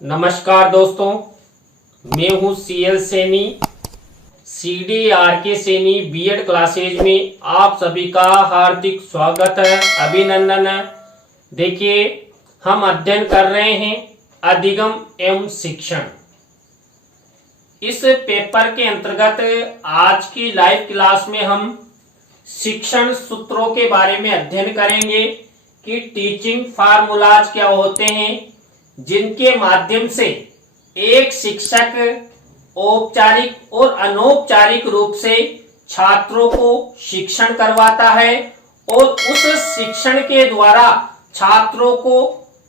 नमस्कार दोस्तों, मैं हूं CL Saini, CDRK Saini B Ed classes में आप सभी का हार्दिक स्वागत है, अभिनंदन है। देखिए, हम अध्ययन कर रहे हैं अधिगम एवं शिक्षण। इस पेपर के अंतर्गत आज की लाइव क्लास में हम शिक्षण सूत्रों के बारे में अध्ययन करेंगे कि टीचिंग फार्मूलाज क्या होते हैं, जिनके माध्यम से एक शिक्षक औपचारिक और अनौपचारिक रूप से छात्रों को शिक्षण करवाता है और उस शिक्षण के द्वारा छात्रों को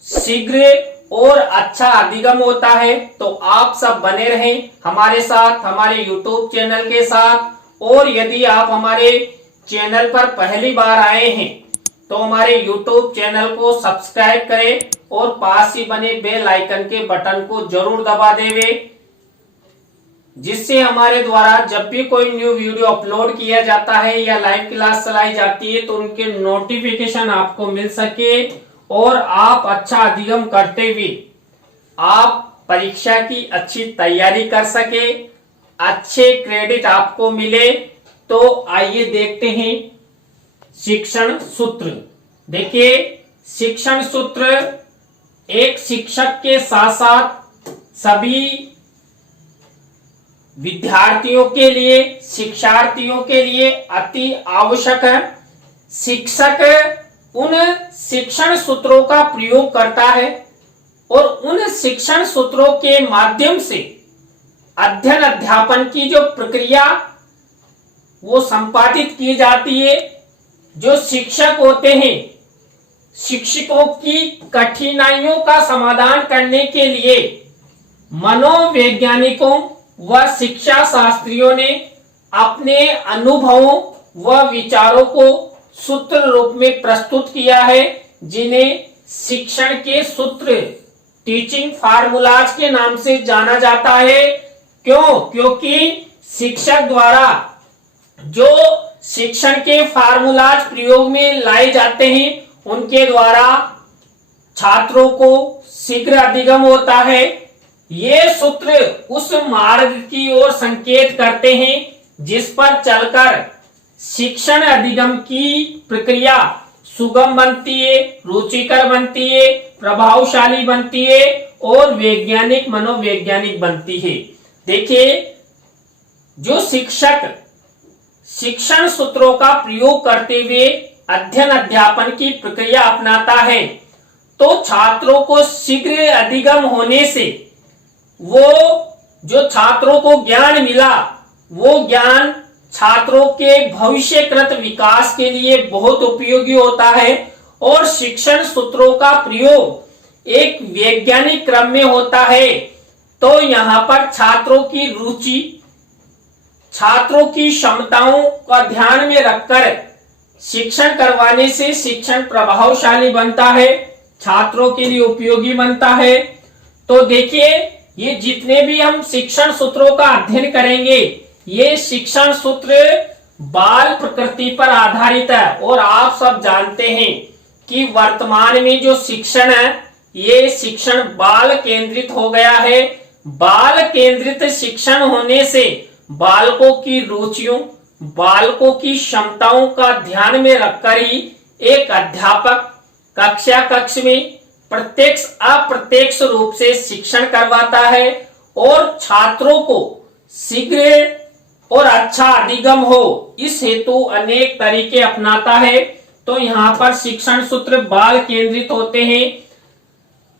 शीघ्र और अच्छा अधिगम होता है। तो आप सब बने रहें हमारे साथ, हमारे YouTube चैनल के साथ। और यदि आप हमारे चैनल पर पहली बार आए हैं तो हमारे YouTube चैनल को सब्सक्राइब करें और पास ही बने बेल आइकन के बटन को जरूर दबा देवे, जिससे हमारे द्वारा जब भी कोई न्यू वीडियो अपलोड किया जाता है या लाइव क्लास चलाई जाती है तो उनके नोटिफिकेशन आपको मिल सके और आप अच्छा अधिगम करते हुए आप परीक्षा की अच्छी तैयारी कर सके, अच्छे क्रेडिट आपको मिले। तो आइए देखते हैं शिक्षण सूत्र। देखिए, शिक्षण सूत्र एक शिक्षक के साथ साथ सभी विद्यार्थियों के लिए, शिक्षार्थियों के लिए अति आवश्यक है। शिक्षक उन शिक्षण सूत्रों का प्रयोग करता है और उन शिक्षण सूत्रों के माध्यम से अध्ययन अध्यापन की जो प्रक्रिया वो संपादित की जाती है। जो शिक्षक होते हैं, शिक्षकों की कठिनाइयों का समाधान करने के लिए मनोवैज्ञानिकों व शिक्षा शास्त्रियों ने अपने अनुभवों व विचारों को सूत्र रूप में प्रस्तुत किया है, जिन्हें शिक्षण के सूत्र टीचिंग फार्मूलाज के नाम से जाना जाता है। क्यों? क्योंकि शिक्षक द्वारा जो शिक्षण के फार्मूलाज प्रयोग में लाए जाते हैं उनके द्वारा छात्रों को शीघ्र अधिगम होता है। ये सूत्र उस मार्ग की ओर संकेत करते हैं जिस पर चलकर शिक्षण अधिगम की प्रक्रिया सुगम बनती है, रुचिकर बनती है, प्रभावशाली बनती है और वैज्ञानिक मनोवैज्ञानिक बनती है। देखिए, जो शिक्षक शिक्षण सूत्रों का प्रयोग करते हुए अध्ययन अध्यापन की प्रक्रिया अपनाता है तो छात्रों को शीघ्र अधिगम होने से वो जो छात्रों को ज्ञान मिला वो ज्ञान छात्रों के भविष्यकृत विकास के लिए बहुत उपयोगी होता है। और शिक्षण सूत्रों का प्रयोग एक वैज्ञानिक क्रम में होता है तो यहाँ पर छात्रों की रुचि, छात्रों की क्षमताओं का ध्यान में रखकर शिक्षण करवाने से शिक्षण प्रभावशाली बनता है, छात्रों के लिए उपयोगी बनता है। तो देखिए, ये जितने भी हम शिक्षण सूत्रों का अध्ययन करेंगे ये शिक्षण सूत्र बाल प्रकृति पर आधारित है। और आप सब जानते हैं कि वर्तमान में जो शिक्षण है ये शिक्षण बाल केंद्रित हो गया है। बाल केंद्रित शिक्षण होने से बालकों की रुचियों, बालकों की क्षमताओं का ध्यान में रखकर ही एक अध्यापक कक्षा कक्ष में प्रत्यक्ष अप्रत्यक्ष रूप से शिक्षण करवाता है और छात्रों को शीघ्र और अच्छा अधिगम हो इस हेतु अनेक तरीके अपनाता है। तो यहाँ पर शिक्षण सूत्र बाल केंद्रित होते हैं।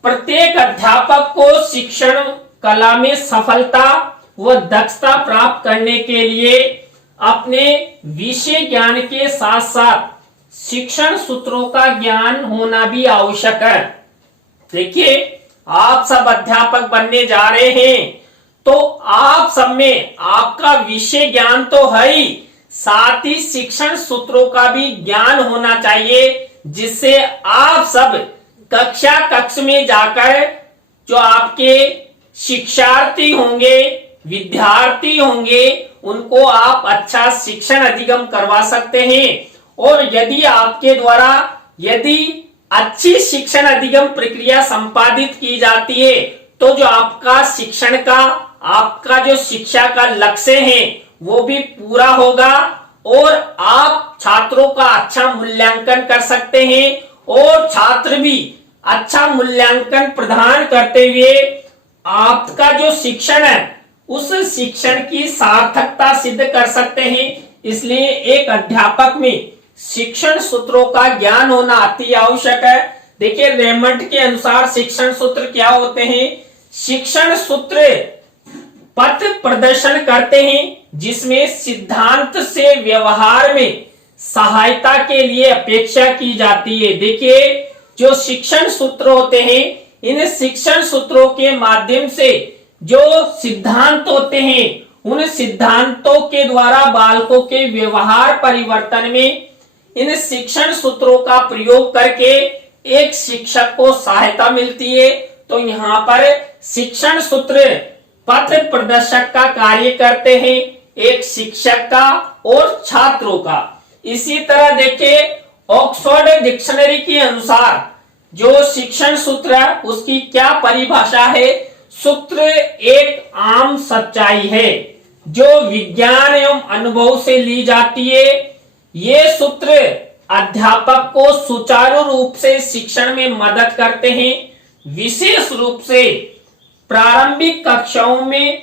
प्रत्येक अध्यापक को शिक्षण कला में सफलता व दक्षता प्राप्त करने के लिए अपने विषय ज्ञान के साथ साथ शिक्षण सूत्रों का ज्ञान होना भी आवश्यक है। देखिए, आप सब अध्यापक बनने जा रहे हैं तो आप सब में आपका विषय ज्ञान तो है ही, साथ ही शिक्षण सूत्रों का भी ज्ञान होना चाहिए, जिससे आप सब कक्षा कक्ष में जाकर जो आपके शिक्षार्थी होंगे, विद्यार्थी होंगे, उनको आप अच्छा शिक्षण अधिगम करवा सकते हैं। और यदि आपके द्वारा यदि अच्छी शिक्षण अधिगम प्रक्रिया संपादित की जाती है तो जो आपका शिक्षण का, आपका जो शिक्षा का लक्ष्य है वो भी पूरा होगा और आप छात्रों का अच्छा मूल्यांकन कर सकते हैं और छात्र भी अच्छा मूल्यांकन प्रदान करते हुए आपका जो शिक्षण है उस शिक्षण की सार्थकता सिद्ध कर सकते हैं। इसलिए एक अध्यापक में शिक्षण सूत्रों का ज्ञान होना अति आवश्यक है। देखिए रेमंड के अनुसार शिक्षण सूत्र क्या होते हैं? शिक्षण सूत्र पथ प्रदर्शन करते हैं जिसमें सिद्धांत से व्यवहार में सहायता के लिए अपेक्षा की जाती है। देखिए जो शिक्षण सूत्र होते हैं, इन शिक्षण सूत्रों के माध्यम से जो सिद्धांत होते हैं उन सिद्धांतों के द्वारा बालकों के व्यवहार परिवर्तन में इन शिक्षण सूत्रों का प्रयोग करके एक शिक्षक को सहायता मिलती है। तो यहाँ पर शिक्षण सूत्र पथ प्रदर्शक का कार्य करते हैं, एक शिक्षक का और छात्रों का। इसी तरह देखिए ऑक्सफोर्ड डिक्शनरी के अनुसार जो शिक्षण सूत्र है उसकी क्या परिभाषा है? सूत्र एक आम सच्चाई है जो विज्ञान एवं अनुभव से ली जाती है। ये सूत्र अध्यापक को सुचारू रूप से शिक्षण में मदद करते हैं। विशेष रूप से प्रारंभिक कक्षाओं में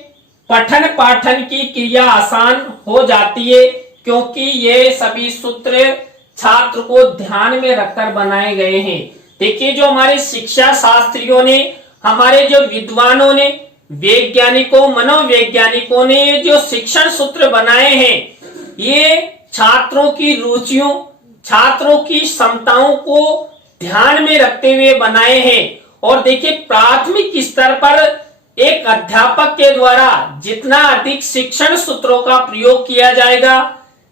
पठन पाठन की क्रिया आसान हो जाती है क्योंकि ये सभी सूत्र छात्र को ध्यान में रखकर बनाए गए हैं। देखिए जो हमारे शिक्षा शास्त्रियों ने, हमारे जो विद्वानों ने, वैज्ञानिकों, मनोवैज्ञानिकों ने ये जो शिक्षण सूत्र बनाए हैं ये छात्रों की रुचियों, छात्रों की क्षमताओं को ध्यान में रखते हुए बनाए हैं। और देखिए प्राथमिक स्तर पर एक अध्यापक के द्वारा जितना अधिक शिक्षण सूत्रों का प्रयोग किया जाएगा,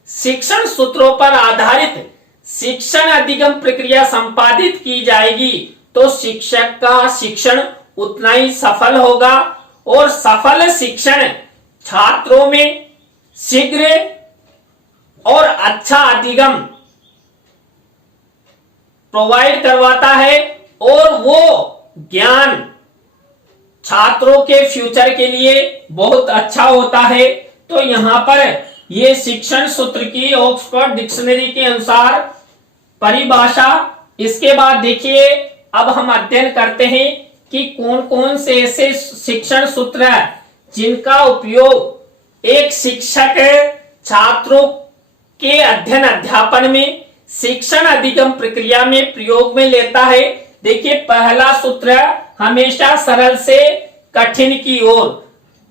शिक्षण सूत्रों पर आधारित शिक्षण अधिगम प्रक्रिया संपादित की जाएगी तो शिक्षक का शिक्षण उतना ही सफल होगा और सफल शिक्षण छात्रों में शीघ्र और अच्छा अधिगम प्रोवाइड करवाता है और वो ज्ञान छात्रों के फ्यूचर के लिए बहुत अच्छा होता है। तो यहाँ पर ये शिक्षण सूत्र की ऑक्सफोर्ड डिक्शनरी के अनुसार परिभाषा। इसके बाद देखिए अब हम अध्ययन करते हैं कि कौन कौन से ऐसे शिक्षण सूत्र हैं जिनका उपयोग एक शिक्षक छात्रों के अध्ययन अध्यापन में, शिक्षण अधिगम प्रक्रिया में प्रयोग में लेता है। देखिए पहला सूत्र हमेशा सरल से कठिन की ओर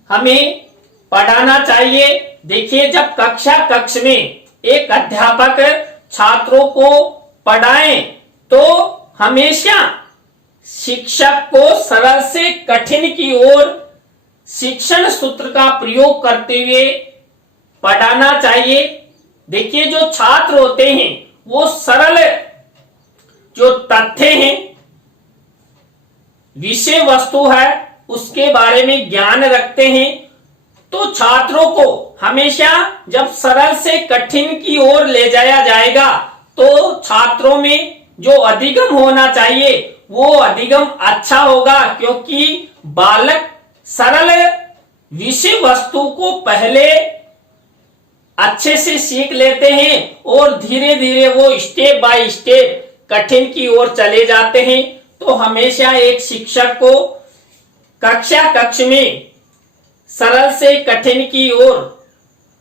हमें पढ़ाना चाहिए। देखिए जब कक्ष में एक अध्यापक छात्रों को पढ़ाएं तो हमेशा शिक्षक को सरल से कठिन की ओर शिक्षण सूत्र का प्रयोग करते हुए पढ़ाना चाहिए। देखिए जो छात्र होते हैं वो सरल जो तथ्य हैं, विषय वस्तु है उसके बारे में ज्ञान रखते हैं। तो छात्रों को हमेशा जब सरल से कठिन की ओर ले जाया जाएगा तो छात्रों में जो अधिगम होना चाहिए वो अधिगम अच्छा होगा क्योंकि बालक सरल विषय वस्तु को पहले अच्छे से सीख लेते हैं और धीरे धीरे वो स्टेप बाय स्टेप कठिन की ओर चले जाते हैं। तो हमेशा एक शिक्षक को कक्ष में सरल से कठिन की ओर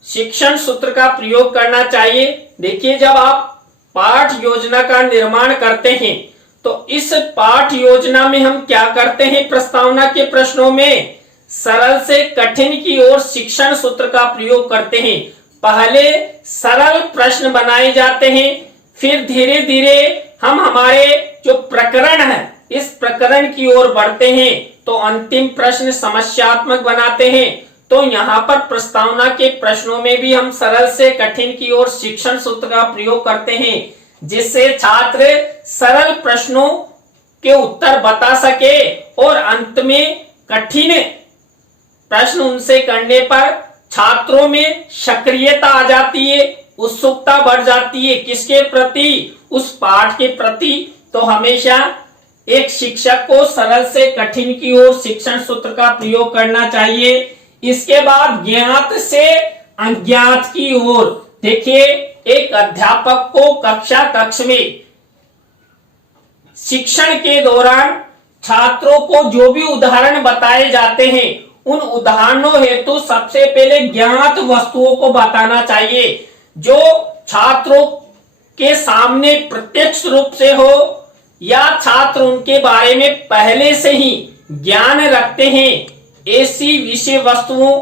शिक्षण सूत्र का प्रयोग करना चाहिए। देखिए जब आप पाठ योजना का निर्माण करते हैं तो इस पाठ योजना में हम क्या करते हैं? प्रस्तावना के प्रश्नों में सरल से कठिन की ओर शिक्षण सूत्र का प्रयोग करते हैं। पहले सरल प्रश्न बनाए जाते हैं, फिर धीरे धीरे हम हमारे जो प्रकरण है इस प्रकरण की ओर बढ़ते हैं तो अंतिम प्रश्न समस्यात्मक बनाते हैं। तो यहाँ पर प्रस्तावना के प्रश्नों में भी हम सरल से कठिन की ओर शिक्षण सूत्र का प्रयोग करते हैं जिससे छात्र सरल प्रश्नों के उत्तर बता सके और अंत में कठिन प्रश्न उनसे करने पर छात्रों में सक्रियता आ जाती है, उत्सुकता बढ़ जाती है किसके प्रति? उस पाठ के प्रति। तो हमेशा एक शिक्षक को सरल से कठिन की ओर शिक्षण सूत्र का प्रयोग करना चाहिए। इसके बाद ज्ञात से अज्ञात की ओर, देखिए एक अध्यापक को कक्ष में शिक्षण के दौरान छात्रों को जो भी उदाहरण बताए जाते हैं उन उदाहरणों हेतु सबसे पहले ज्ञात वस्तुओं को बताना चाहिए जो छात्रों के सामने प्रत्यक्ष रूप से हो या छात्र उनके बारे में पहले से ही ज्ञान रखते हैं। ऐसी विषय वस्तुओं,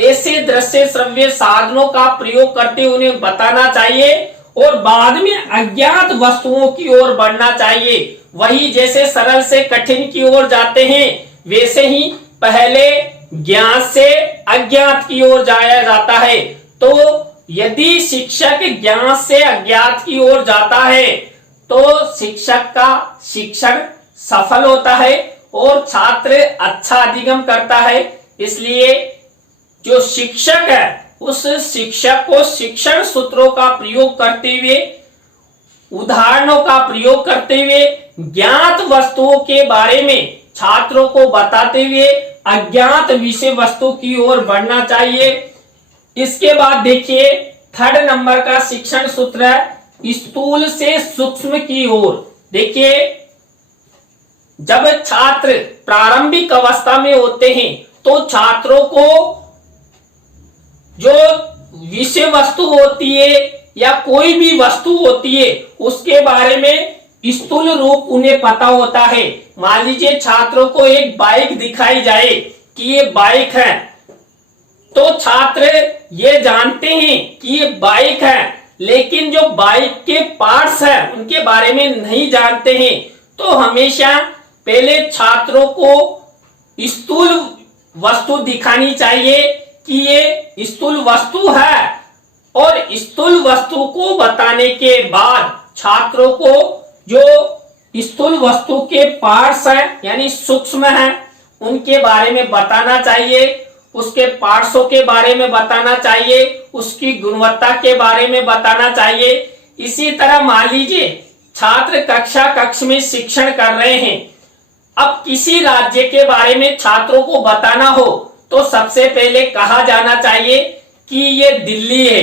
ऐसे दृश्य श्रव्य साधनों का प्रयोग करते हुए उन्हें बताना चाहिए और बाद में अज्ञात वस्तुओं की ओर बढ़ना चाहिए। वही जैसे सरल से कठिन की ओर जाते हैं वैसे ही पहले ज्ञात से अज्ञात की ओर जाया जाता है। तो यदि शिक्षक ज्ञात से अज्ञात की ओर जाता है तो शिक्षक का शिक्षण सफल होता है और छात्र अच्छा अधिगम करता है। इसलिए जो शिक्षक है उस शिक्षक को शिक्षण सूत्रों का प्रयोग करते हुए, उदाहरणों का प्रयोग करते हुए, ज्ञात वस्तुओं के बारे में छात्रों को बताते हुए अज्ञात विषय वस्तु की ओर बढ़ना चाहिए। इसके बाद देखिए 3rd नंबर का शिक्षण सूत्र है स्थूल से सूक्ष्म की ओर। देखिए जब छात्र प्रारंभिक अवस्था में होते हैं तो छात्रों को जो विषय वस्तु होती है या कोई भी वस्तु होती है उसके बारे में स्थूल रूप उन्हें पता होता है। मान लीजिए छात्रों को एक बाइक दिखाई जाए कि ये बाइक है, तो छात्र ये जानते हैं कि ये बाइक है, लेकिन जो बाइक के पार्ट्स हैं उनके बारे में नहीं जानते हैं। तो हमेशा पहले छात्रों को स्थूल वस्तु दिखानी चाहिए कि ये स्थूल वस्तु है और स्थूल वस्तु को बताने के बाद छात्रों को जो स्थूल वस्तु के पार्ट्स हैं यानी सूक्ष्म हैं उनके बारे में बताना चाहिए, उसके पार्ट्सों के बारे में बताना चाहिए, उसकी गुणवत्ता के बारे में बताना चाहिए। इसी तरह मान लीजिए छात्र कक्ष में शिक्षण कर रहे हैं, अब किसी राज्य के बारे में छात्रों को बताना हो तो सबसे पहले कहा जाना चाहिए कि ये दिल्ली है।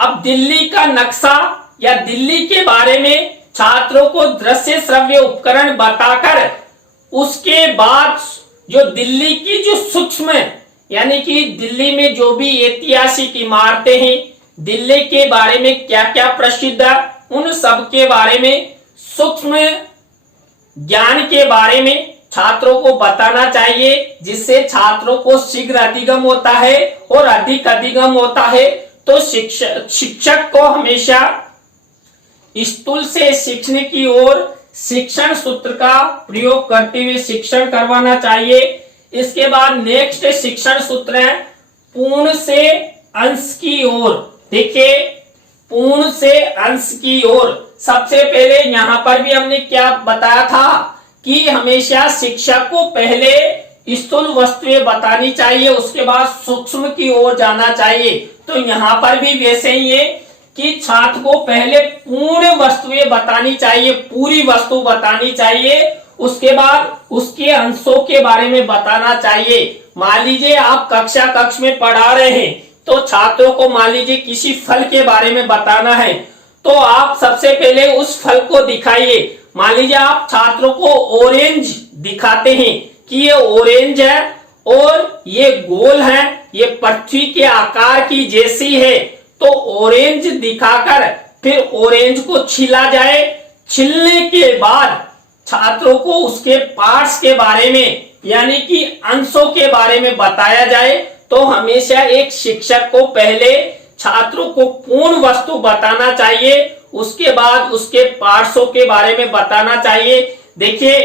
अब दिल्ली का नक्शा या दिल्ली के बारे में छात्रों को दृश्य श्रव्य उपकरण बताकर उसके बाद जो दिल्ली की जो सूक्ष्म यानी कि दिल्ली में जो भी ऐतिहासिक इमारतें हैं, दिल्ली के बारे में क्या क्या प्रसिद्ध है, उन सब के बारे में सूक्ष्म ज्ञान के बारे में छात्रों को बताना चाहिए, जिससे छात्रों को शीघ्र अधिगम होता है और अधिक अधिगम होता है। तो शिक्षक को हमेशा स्थूल से सीखने की ओर शिक्षण सूत्र का प्रयोग करते हुए शिक्षण करवाना चाहिए। इसके बाद नेक्स्ट शिक्षण सूत्र है पूर्ण से अंश की ओर। देखिए पूर्ण से अंश की ओर सबसे पहले यहाँ पर भी हमने क्या बताया था कि हमेशा शिक्षक को पहले स्थूल वस्तुएं बतानी चाहिए, उसके बाद सूक्ष्म की ओर जाना चाहिए। तो यहाँ पर भी वैसे ही है कि छात्र को पहले पूर्ण वस्तुएं बतानी चाहिए, पूरी वस्तु बतानी चाहिए, उसके बाद उसके अंशों के बारे में बताना चाहिए। मान लीजिए आप कक्ष में पढ़ा रहे हैं तो छात्रों को मान लीजिए किसी फल के बारे में बताना है तो आप सबसे पहले उस फल को दिखाइए। मान लीजिए आप छात्रों को ऑरेंज दिखाते हैं कि ये ऑरेंज है और ये गोल है, ये पृथ्वी के आकार की जैसी है, तो ऑरेंज दिखाकर फिर ऑरेंज को छिला जाए। छिलने के बाद छात्रों को उसके पार्ट्स के बारे में यानी कि अंशों के बारे में बताया जाए। तो हमेशा एक शिक्षक को पहले छात्रों को पूर्ण वस्तु बताना चाहिए, उसके बाद उसके पार्ट्सों के बारे में बताना चाहिए। देखिए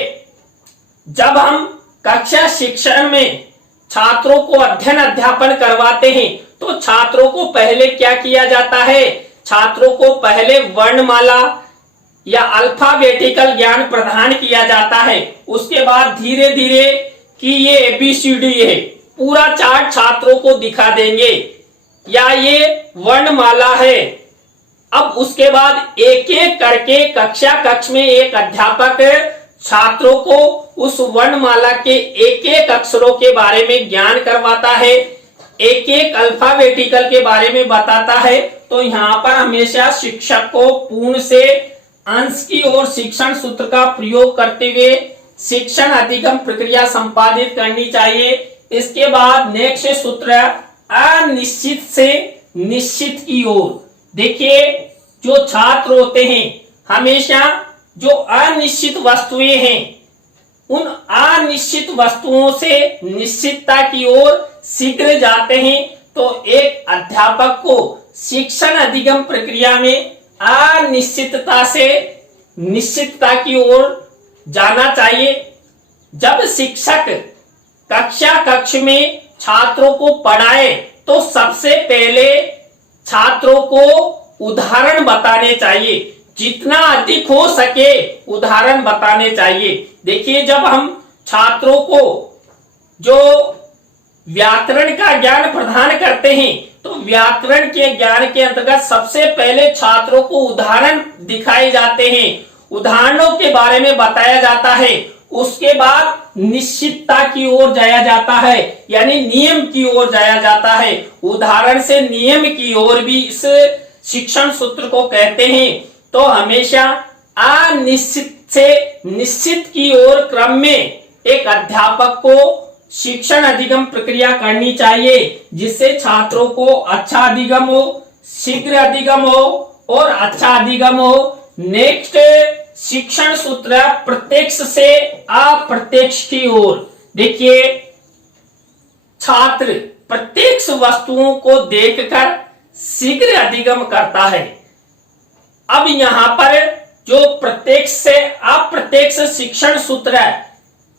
जब हम कक्षा शिक्षण में छात्रों को अध्ययन अध्यापन करवाते हैं तो छात्रों को पहले क्या किया जाता है, छात्रों को पहले वर्णमाला या अल्फाबेटिकल ज्ञान प्रदान किया जाता है। उसके बाद धीरे धीरे कि ये ABCD है पूरा चार्ट छात्रों को दिखा देंगे, या ये वर्णमाला है। अब उसके बाद एक एक करके कक्ष में एक अध्यापक छात्रों को उस वर्णमाला के एक एक अक्षरों के बारे में ज्ञान करवाता है, एक एक अल्फाबेटिकल के बारे में बताता है। तो यहाँ पर हमेशा शिक्षक को पूर्ण से अंश की ओर शिक्षण सूत्र का प्रयोग करते हुए शिक्षण अधिगम प्रक्रिया संपादित करनी चाहिए। इसके बाद नेक्स्ट सूत्र अनिश्चित से निश्चित की ओर। देखिए, जो छात्र होते हैं हमेशा जो अनिश्चित वस्तुएं हैं उन अनिश्चित वस्तुओं से निश्चितता की ओर शीघ्र जाते हैं। तो एक अध्यापक को शिक्षण अधिगम प्रक्रिया में अनिश्चितता से निश्चितता की ओर जाना चाहिए। जब शिक्षक कक्ष में छात्रों को पढ़ाए तो सबसे पहले छात्रों को उदाहरण बताने चाहिए, जितना अधिक हो सके उदाहरण बताने चाहिए। देखिए, जब हम छात्रों को जो व्याकरण का ज्ञान प्रदान करते हैं तो व्याकरण के ज्ञान के अंतर्गत सबसे पहले छात्रों को उदाहरण दिखाए जाते हैं, उदाहरणों के बारे में बताया जाता है। उसके बाद निश्चितता की ओर जाया जाता है, यानी नियम की ओर जाया जाता है। उदाहरण से नियम की ओर भी इस शिक्षण सूत्र को कहते हैं। तो हमेशा अनिश्चित से निश्चित की ओर क्रम में एक अध्यापक को शिक्षण अधिगम प्रक्रिया करनी चाहिए, जिससे छात्रों को अच्छा अधिगम हो, शीघ्र अधिगम हो और अच्छा अधिगम हो। नेक्स्ट शिक्षण सूत्र प्रत्यक्ष से अप्रत्यक्ष की ओर। देखिए, छात्र प्रत्यक्ष वस्तुओं को देखकर शीघ्र अधिगम करता है। अब यहां पर जो प्रत्यक्ष से अप्रत्यक्ष शिक्षण सूत्र है,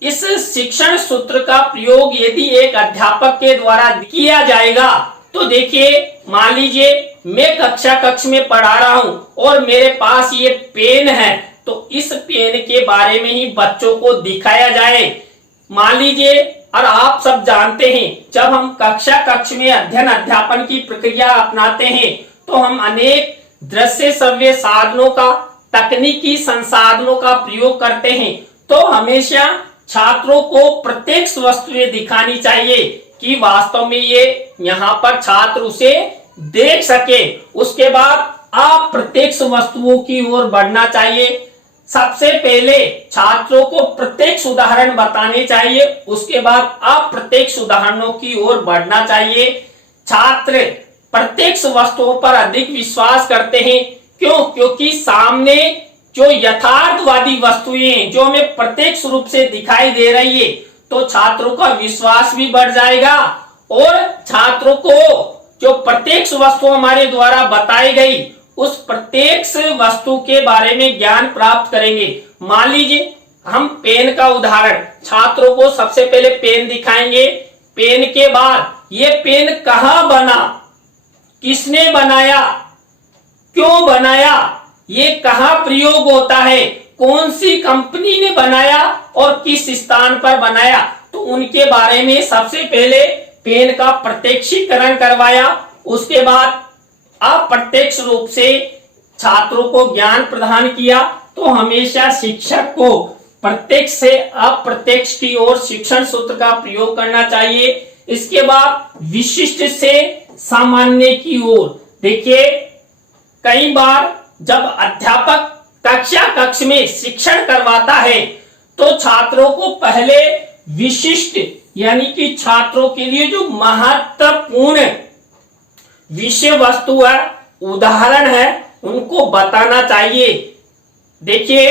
इस शिक्षण सूत्र का प्रयोग यदि एक अध्यापक के द्वारा किया जाएगा तो देखिए, मान लीजिए मैं कक्ष में पढ़ा रहा हूं और मेरे पास ये पेन है, तो इस पेन के बारे में ही बच्चों को दिखाया जाए। मान लीजिए, और आप सब जानते हैं जब हम कक्ष में अध्ययन अध्यापन की प्रक्रिया अपनाते हैं तो हम अनेक दृश्य श्रव्य साधनों का, तकनीकी संसाधनों का प्रयोग करते हैं। तो हमेशा छात्रों को प्रत्यक्ष वस्तुएं दिखानी चाहिए कि वास्तव में ये यहाँ पर छात्र उसे देख सके। उसके बाद अप्रत्यक्ष वस्तुओं की ओर बढ़ना चाहिए। सबसे पहले छात्रों को प्रत्यक्ष उदाहरण बताने चाहिए, उसके बाद अप्रत्यक्ष उदाहरणों की ओर बढ़ना चाहिए। छात्र प्रत्यक्ष वस्तुओं पर अधिक विश्वास करते हैं। क्यों? क्योंकि सामने जो यथार्थवादी वस्तुएं जो हमें प्रत्यक्ष रूप से दिखाई दे रही है, तो छात्रों का विश्वास भी बढ़ जाएगा और छात्रों को जो प्रत्यक्ष वस्तु हमारे द्वारा बताई गई उस प्रत्यक्ष वस्तु के बारे में ज्ञान प्राप्त करेंगे। मान लीजिए हम पेन का उदाहरण, छात्रों को सबसे पहले पेन दिखाएंगे, पेन के बाद ये पेन कहाँ बना, किसने बनाया, क्यों बनाया, ये कहाँ प्रयोग होता है, कौन सी कंपनी ने बनाया और किस स्थान पर बनाया, तो उनके बारे में सबसे पहले पेन का प्रत्यक्षीकरण करवाया। उसके बाद अप्रत्यक्ष रूप से छात्रों को ज्ञान प्रदान किया। तो हमेशा शिक्षक को प्रत्यक्ष से अप्रत्यक्ष की ओर शिक्षण सूत्र का प्रयोग करना चाहिए। इसके बाद विशिष्ट से सामान्य की ओर। देखिए, कई बार जब अध्यापक कक्ष में शिक्षण करवाता है तो छात्रों को पहले विशिष्ट यानी कि छात्रों के लिए जो महत्वपूर्ण विषय वस्तु है, उदाहरण है, उनको बताना चाहिए। देखिए,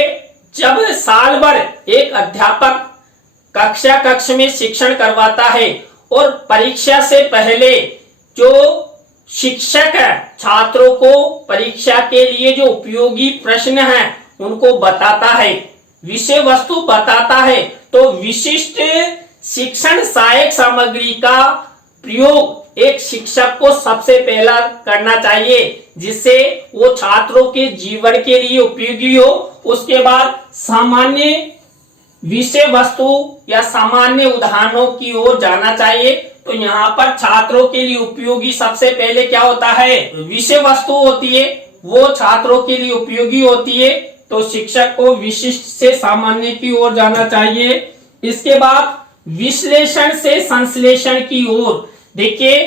जब साल भर एक अध्यापक कक्ष में शिक्षण करवाता है और परीक्षा से पहले जो शिक्षक है छात्रों को परीक्षा के लिए जो उपयोगी प्रश्न हैं उनको बताता है, विषय वस्तु बताता है, तो विशिष्ट शिक्षण सहायक सामग्री का प्रयोग एक शिक्षक को सबसे पहला करना चाहिए, जिससे वो छात्रों के जीवन के लिए उपयोगी हो। उसके बाद सामान्य विषय वस्तु या सामान्य उदाहरणों की ओर जाना चाहिए। तो यहाँ पर छात्रों के लिए उपयोगी सबसे पहले क्या होता है, विषय वस्तु होती है, वो छात्रों के लिए उपयोगी होती है। तो शिक्षक को विशिष्ट से सामान्य की ओर जाना चाहिए। इसके बाद विश्लेषण से संश्लेषण की ओर। देखिए,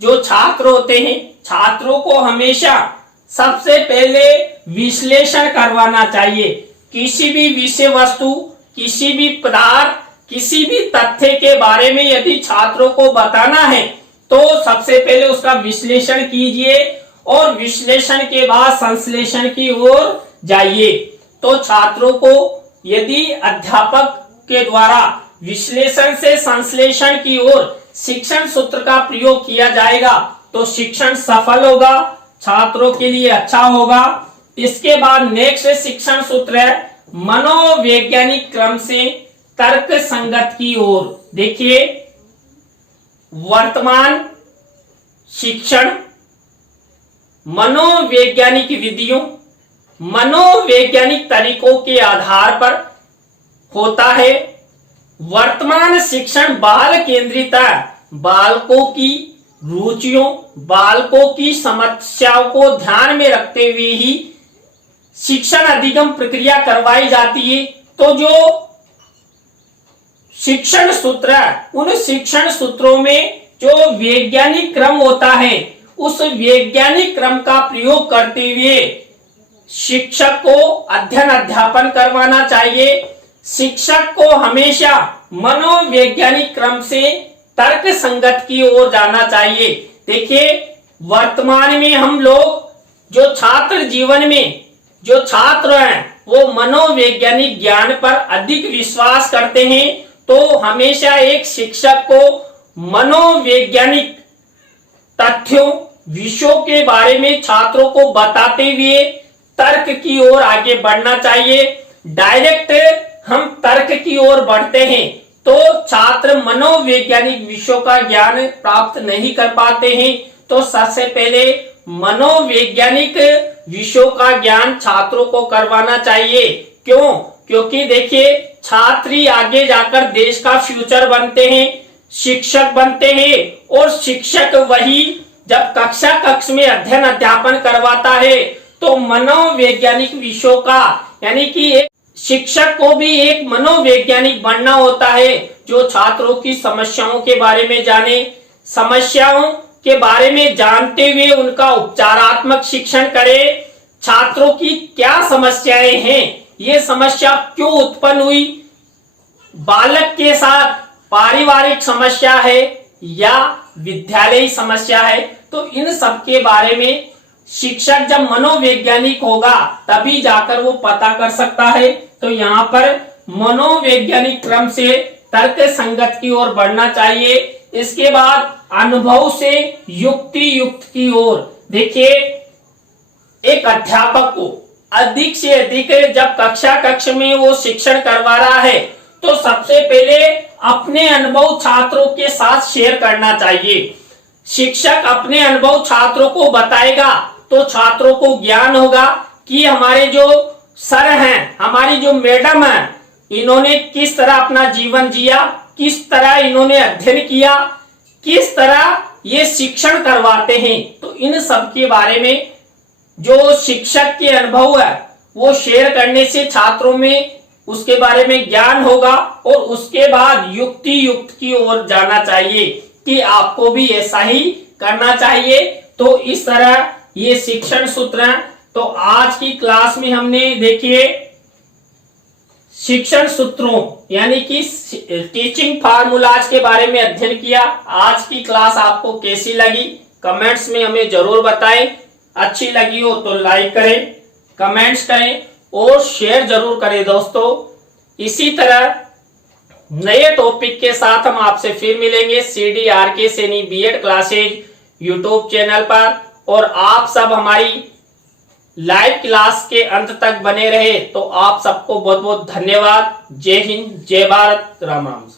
जो छात्र होते हैं, छात्रों को हमेशा सबसे पहले विश्लेषण करवाना चाहिए। किसी भी विषय वस्तु, किसी भी पदार्थ, किसी भी तथ्य के बारे में यदि छात्रों को बताना है तो सबसे पहले उसका विश्लेषण कीजिए और विश्लेषण के बाद संश्लेषण की ओर जाइए। तो छात्रों को यदि अध्यापक के द्वारा विश्लेषण से संश्लेषण की ओर शिक्षण सूत्र का प्रयोग किया जाएगा तो शिक्षण सफल होगा, छात्रों के लिए अच्छा होगा। इसके बाद नेक्स्ट शिक्षण सूत्र है मनोवैज्ञानिक क्रम से तर्क संगत की ओर। देखिए, वर्तमान शिक्षण मनोवैज्ञानिक विधियों, मनोवैज्ञानिक तरीकों के आधार पर होता है। वर्तमान शिक्षण बाल केंद्रित है। बालकों की रुचियों, बालकों की समस्याओं को ध्यान में रखते हुए ही शिक्षण अधिगम प्रक्रिया करवाई जाती है। तो जो शिक्षण सूत्र है, उन शिक्षण सूत्रों में जो वैज्ञानिक क्रम होता है, उस वैज्ञानिक क्रम का प्रयोग करते हुए शिक्षक को अध्ययन अध्यापन करवाना चाहिए। शिक्षक को हमेशा मनोवैज्ञानिक क्रम से तर्क संगत की ओर जाना चाहिए। देखिए, वर्तमान में हम लोग जो छात्र जीवन में जो छात्र हैं वो मनोवैज्ञानिक ज्ञान पर अधिक विश्वास करते हैं। तो हमेशा एक शिक्षक को मनोवैज्ञानिक तथ्यों, विषयों के बारे में छात्रों को बताते हुए तर्क की ओर आगे बढ़ना चाहिए। डायरेक्ट हम तर्क की ओर बढ़ते हैं तो छात्र मनोवैज्ञानिक विषयों का ज्ञान प्राप्त नहीं कर पाते हैं। तो सबसे पहले मनोवैज्ञानिक विषयों का ज्ञान छात्रों को करवाना चाहिए। क्यों? क्योंकि देखिए, छात्र ही आगे जाकर देश का फ्यूचर बनते हैं, शिक्षक बनते हैं। और शिक्षक वही जब कक्ष में अध्ययन अध्यापन करवाता है तो मनोवैज्ञानिक विषयों का, यानी कि एक शिक्षक को भी एक मनोवैज्ञानिक बनना होता है जो छात्रों की समस्याओं के बारे में जाने, समस्याओं के बारे में जानते हुए उनका उपचारात्मक शिक्षण करे। छात्रों की क्या समस्याएं हैं, ये समस्या क्यों उत्पन्न हुई, बालक के साथ पारिवारिक समस्या है या विद्यालयी समस्या है, तो इन सब के बारे में शिक्षक जब मनोवैज्ञानिक होगा तभी जाकर वो पता कर सकता है। तो यहाँ पर मनोवैज्ञानिक क्रम से तर्क संगत की ओर बढ़ना चाहिए। इसके बाद अनुभव से युक्ति युक्त की ओर। देखिए, एक अध्यापक को अधिक से अधिक जब कक्ष में वो शिक्षण करवा रहा है तो सबसे पहले अपने अनुभव छात्रों के साथ शेयर करना चाहिए। शिक्षक अपने अनुभव छात्रों को बताएगा तो छात्रों को ज्ञान होगा कि हमारे जो सर हैं, हमारी जो मैडम है, इन्होंने किस तरह अपना जीवन जिया, किस तरह इन्होंने अध्ययन किया, किस तरह ये शिक्षण करवाते हैं। तो इन सब के बारे में जो शिक्षक के अनुभव है वो शेयर करने से छात्रों में उसके बारे में ज्ञान होगा और उसके बाद युक्ति युक्त की ओर जाना चाहिए कि आपको भी ऐसा ही करना चाहिए। तो इस तरह ये शिक्षण सूत्र हैं। तो आज की क्लास में हमने देखिए शिक्षण सूत्रों यानी कि टीचिंग फार्मूलाज के बारे में अध्ययन किया। आज की क्लास आपको कैसी लगी कमेंट्स में हमें जरूर बताएं। अच्छी लगी हो तो लाइक करें, कमेंट्स करें और शेयर जरूर करें दोस्तों। इसी तरह नए टॉपिक के साथ हम आपसे फिर मिलेंगे CDRK Saini B Ed classes YouTube channel पर। और आप सब हमारी लाइव क्लास के अंत तक बने रहे तो आप सबको बहुत बहुत धन्यवाद। जय हिंद, जय भारत, राम राम।